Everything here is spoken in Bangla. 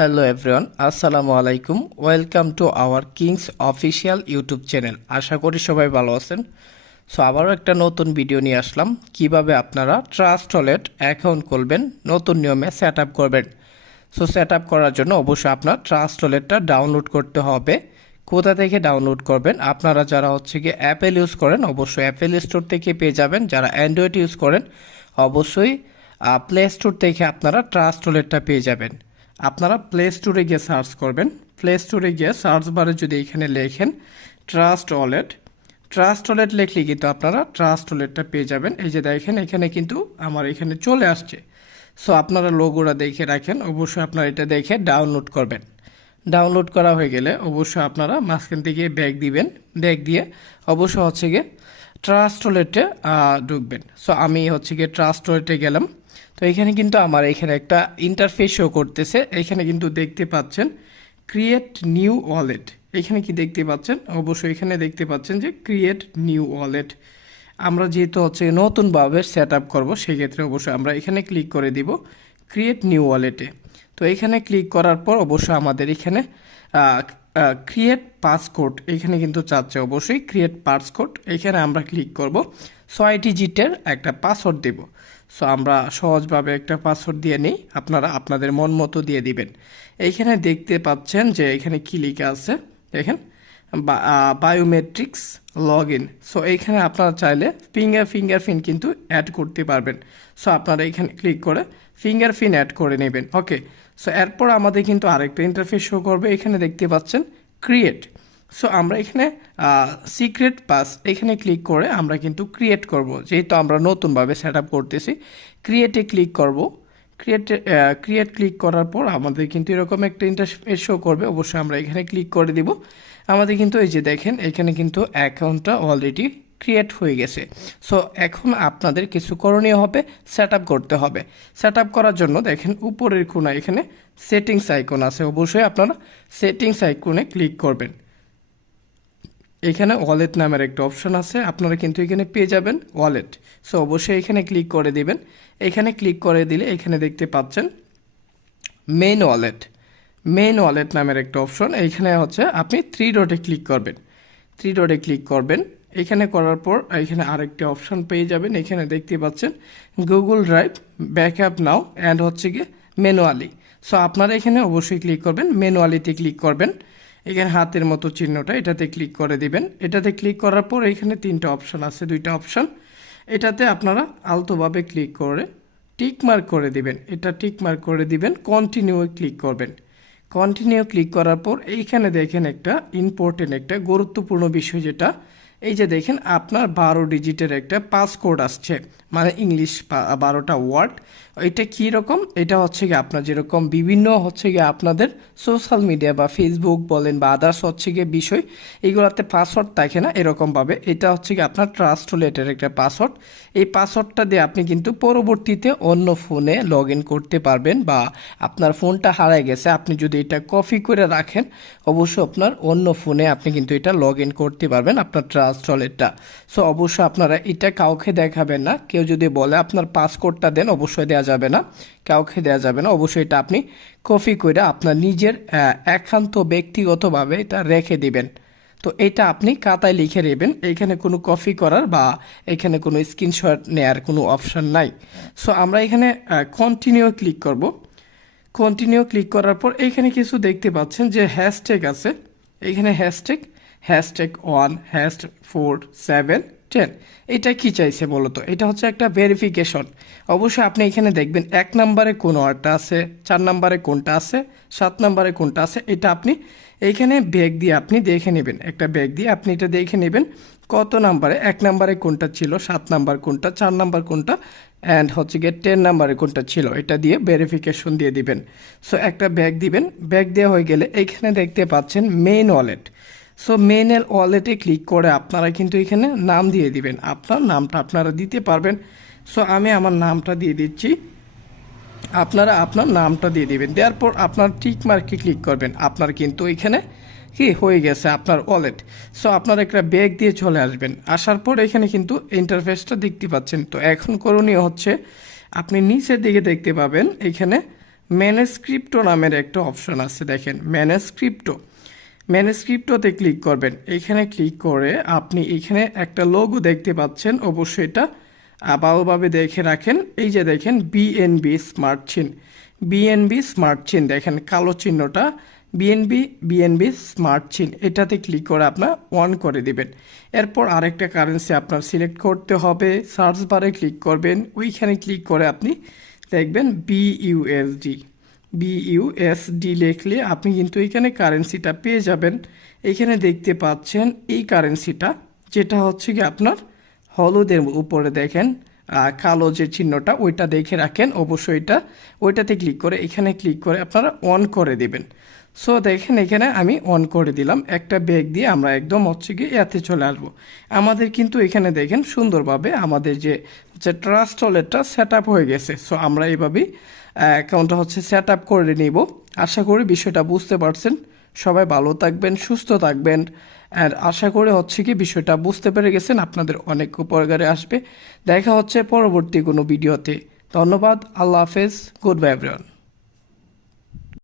হ্যালো এভরিওয়ান আসসালামু আলাইকুম welcome to our Kings official YouTube channel আশা করি সবাই ভালো আছেন। সো আবারও একটা নতুন ভিডিও নিয়ে আসলাম। কীভাবে আপনারা ট্রাস্ট ওয়ালেট অ্যাকাউন্ট খুলবেন, নতুন নিয়মে সেট করবেন। সো সেট করার জন্য অবশ্যই আপনার ট্রাস্ট ওয়ালেটটা ডাউনলোড করতে হবে। কোথা থেকে ডাউনলোড করবেন? আপনারা যারা হচ্ছে গিয়ে অ্যাপেল ইউজ করেন, অবশ্যই অ্যাপেল স্টোর থেকে পেয়ে যাবেন। যারা অ্যান্ড্রয়েড ইউজ করেন, অবশ্যই প্লে স্টোর থেকে আপনারা ট্রাস্ট ওয়ালেটটা পেয়ে যাবেন। আপনারা প্লে স্টোরে গিয়ে সার্চ করবেন। প্লে স্টোরে গিয়ে সার্চ বারে যদি এখানে লেখেন ট্রাস্ট ওয়ালেট ট্রাস্ট ওয়ালেট লিখলে কিন্তু আপনারা ট্রাস্ট ওয়ালেটটা পেয়ে যাবেন। এই যে দেখেন, এখানে কিন্তু আমার এখানে চলে আসছে। সো আপনারা লোগোটা দেখে রাখেন। অবশ্যই আপনারা এটা দেখে ডাউনলোড করবেন। ডাউনলোড করা হয়ে গেলে অবশ্যই আপনারা মাঝখান থেকে ব্যাগ দিবেন। ব্যাগ দিয়ে অবশ্যই হচ্ছে গিয়ে ট্রাস্ট ওয়ালেটে ঢুকবেন। সো আমি হচ্ছে গিয়ে ট্রাস্ট ওয়ালেটে গেলাম। তো এখানে কিন্তু আমার এখানে একটা ইন্টারফেস শো করতেছে। এখানে কিন্তু দেখতে পাচ্ছেন ক্রিয়েট নিউ ওয়ালেট এখানে কি দেখতে পাচ্ছেন? অবশ্যই এখানে দেখতে পাচ্ছেন যে ক্রিয়েট নিউ ওয়ালেট আমরা যেহেতু হচ্ছে নতুনভাবে সেট আপ করব, সেক্ষেত্রে অবশ্যই আমরা এখানে ক্লিক করে দিব ক্রিয়েট নিউ ওয়ালেটে তো এখানে ক্লিক করার পর অবশ্যই আমাদের এখানে ক্রিয়েট পাসকোড এখানে কিন্তু চাচ্ছে অবশ্যই ক্রিয়েট পাসকোড এখানে আমরা ক্লিক করব। ছয় ডিজিটের একটা পাসওয়ার্ড দেব। সো আমরা সহজভাবে একটা পাসওয়ার্ড দিয়ে নিই। আপনারা আপনাদের মন মতো দিয়ে দিবেন। এইখানে দেখতে পাচ্ছেন যে এখানে কি লিখে আছে। দেখেন বায়োমেট্রিক্স লগ ইন সো এইখানে আপনারা চাইলে ফিঙ্গার ফিঙ্গারপ্রিন্ট কিন্তু অ্যাড করতে পারবেন। সো আপনারা এখানে ক্লিক করে ফিঙ্গারপ্রিন্ট অ্যাড করে নেবেন। ওকে সো এরপর আমাদের কিন্তু আরেকটা ইন্টারফেস শো করবে। এখানে দেখতে পাচ্ছেন ক্রিয়েট সো আমরা এখানে সিক্রেট পাস এখানে ক্লিক করে আমরা কিন্তু ক্রিয়েট করব। যেহেতু আমরা নতুনভাবে সেট আপ করতেছি ক্রিয়েটে ক্লিক করব। ক্রিয়েট ক্রিয়েট ক্লিক করার পর আমাদের কিন্তু এরকম একটা ইন্টারফেস শো করবে। অবশ্যই আমরা এখানে ক্লিক করে দিব। আমাদের কিন্তু এই যে দেখেন, এখানে কিন্তু অ্যাকাউন্টটা অলরেডি ক্রিয়েট হয়ে গেছে। সো এখন আপনাদের কিছু করণীয় হবে সেট করতে হবে। সেট করার জন্য দেখেন উপরের কোনা এখানে সেটিংস আইকন আছে। অবশ্যই আপনারা সেটিংস আইকনে ক্লিক করবেন। এখানে ওয়ালেট নামের একটা অপশন আছে। আপনারা কিন্তু এখানে পেয়ে যাবেন ওয়ালেট সো অবশ্যই এখানে ক্লিক করে দিবেন। এখানে ক্লিক করে দিলে এখানে দেখতে পাচ্ছেন মেইন ওয়ালেট মেইন ওয়ালেট নামের একটা অপশন এইখানে হচ্ছে আপনি থ্রি ডটে ক্লিক করবেন। থ্রি ডটে ক্লিক করবেন। এখানে করার পর এখানে আরেকটি অপশন পেয়ে যাবেন। এখানে দেখতে পাচ্ছেন Google drive backup now and হচ্ছে গিয়ে ম্যানুয়ালি সো আপনারা এখানে অবশ্যই ক্লিক করবেন ম্যানুয়ালিতে ক্লিক করবেন। এখানে হাতের মতো চিহ্নটা এটাতে ক্লিক করে দিবেন। এটাতে ক্লিক করার পর এখানে তিনটা অপশন আছে, দুইটা অপশন। এটাতে আপনারা আলতোভাবে ক্লিক করে টিক মার্ক করে দিবেন। এটা টিক মার্ক করে দিবেন কন্টিনিউ ক্লিক করবেন। কন্টিনিউ ক্লিক করার পর এইখানে দেখেন একটা ইম্পর্টেন্ট একটা গুরুত্বপূর্ণ বিষয় যেটা। এই যে দেখেন, আপনার বারো ডিজিটের একটা পাসকোড আসছে মানে ইংলিশ বারোটা ওয়ার্ড এটা কী রকম? এটা হচ্ছে গিয়ে আপনার যেরকম বিভিন্ন হচ্ছে গিয়ে আপনাদের সোশ্যাল মিডিয়া বা ফেসবুক বলেন বা আদার্স হচ্ছে গিয়ে বিষয়, এইগুলোতে পাসওয়ার্ড থাকে না এরকমভাবে এটা হচ্ছে গিয়ে আপনার ট্রাস্ট রিলেটেড একটা পাসওয়ার্ড এই পাসওয়ার্ডটা দিয়ে আপনি কিন্তু পরবর্তীতে অন্য ফোনে লগ ইন করতে পারবেন বা আপনার ফোনটা হারায় গেছে। আপনি যদি এটা কপি করে রাখেন, অবশ্যই আপনার অন্য ফোনে আপনি কিন্তু এটা লগ ইন করতে পারবেন। আপনার ট্রাস্ট ওয়ালেটটা সো অবশ্যই আপনারা এটা কাউকে দেখাবেন না। কেউ যদি বলে আপনার পাসকোডটা দেন, অবশ্যই দেওয়া যাবে না। কাউকে দেওয়া যাবে না। অবশ্যই এটা আপনি কপি করে আপনার নিজের একান্ত ব্যক্তিগতভাবে এটা রেখে দিবেন। তো এটা আপনি কাতায় লিখে নেবেন। এখানে কোনো কপি করার বা এখানে কোনো স্ক্রিনশট নেয়ার কোনো অপশন নাই। সো আমরা এখানে কন্টিনিউ ক্লিক করব। কন্টিনিউ ক্লিক করার পর এখানে কিছু দেখতে পাচ্ছেন যে হ্যাশট্যাগ আছে। এখানে hashtag hashtag one hash four seven ten এটা কি চাইছে বলতো? এটা হচ্ছে একটা ভেরিফিকেশন অবশ্যই আপনি এখানে দেখবেন এক নম্বরে কোন ওয়ার্ডটা আছে, চার নম্বরে কোনটা আছে, সাত নম্বরে কোনটা আছে, এটা আপনি এইখানে ব্যাগ দিয়ে আপনি দেখে নেবেন। একটা ব্যাগ দিয়ে আপনি এটা দেখে নেবেন কত নাম্বারে, এক নাম্বারে কোনটা ছিল, সাত নাম্বার কোনটা, চার নাম্বার কোনটা অ্যান্ড হচ্ছে গিয়ে টেন নাম্বারে কোনটা ছিল। এটা দিয়ে ভেরিফিকেশন দিয়ে দিবেন। সো একটা ব্যাগ দিবেন। ব্যাগ দেওয়া হয়ে গেলে এইখানে দেখতে পাচ্ছেন মেইন ওয়ালেট সো মেনের ওয়ালেটে ক্লিক করে আপনারা কিন্তু এখানে নাম দিয়ে দিবেন। আপনার নামটা আপনারা দিতে পারবেন। সো আমি আমার নামটা দিয়ে দিচ্ছি। আপনারা আপনার নামটা দিয়ে দিবেন। দেওয়ার পর আপনার টিক মার্কে ক্লিক করবেন। আপনার কিন্তু এখানে কি হয়ে গেছে? আপনার ওয়ালেট সো আপনার একটা ব্যাগ দিয়ে চলে আসবেন। আসার পর এখানে কিন্তু ইন্টারফেসটা দেখতে পাচ্ছেন। তো, এখন করণীয় হচ্ছে আপনি নিচের দিকে দেখতে পাবেন। এখানে ম্যানেস্ক্রিপ্টো নামের একটা অপশন আছে। দেখেন ম্যানেস্ক্রিপ্টো ম্যানেস্ক্রিপ্টোতে ক্লিক করবেন। এখানে ক্লিক করে আপনি এখানে একটা লোগো দেখতে পাচ্ছেন। অবশ্যই এটা ভালোভাবে দেখে রাখেন। এই যে দেখেন BNB smart chain BNB smart chain দেখেন, কালো চিহ্নটা। বিএনবি বিএনবি স্মার্ট চিন এটাতে ক্লিক করে আপনার অন করে দিবেন। এরপর আরেকটা কারেন্সি আপনার সিলেক্ট করতে হবে। সার্চ বারে ক্লিক করবেন। ওইখানে ক্লিক করে আপনি দেখবেন বিইউএসডি বিইউএসডি লিখলে আপনি কিন্তু এখানে কারেন্সিটা পেয়ে যাবেন। এখানে দেখতে পাচ্ছেন এই কারেন্সিটা যেটা হচ্ছে কি আপনার হলুদের উপরে দেখেন কালো যে চিহ্নটা, ওইটা দেখে রাখেন। অবশ্যই এটা, ওইটাতে ক্লিক করে, এখানে ক্লিক করে আপনারা অন করে দিবেন। সো দেখেন, এখানে আমি অন করে দিলাম। একটা ব্যাগ দিয়ে আমরা একদম হচ্ছে গিয়ে এতে চলে আসব। আমাদের কিন্তু এখানে দেখেন, সুন্দরভাবে আমাদের যে যে ট্রাস্ট ওয়ালেটটা সেট হয়ে গেছে। সো আমরা এইভাবেই অ্যাকাউন্টটা হচ্ছে সেট করে নিব। আশা করি বিষয়টা বুঝতে পারছেন। সবাই ভালো থাকবেন, সুস্থ থাকবেন। আর আশা করে হচ্ছে কি বিষয়টা বুঝতে পেরে গেছেন। আপনাদের অনেক উপকারে আসবে। দেখা হচ্ছে পরবর্তী কোনো ভিডিওতে। ধন্যবাদ। আল্লাহ হাফেজ। Good bye everyone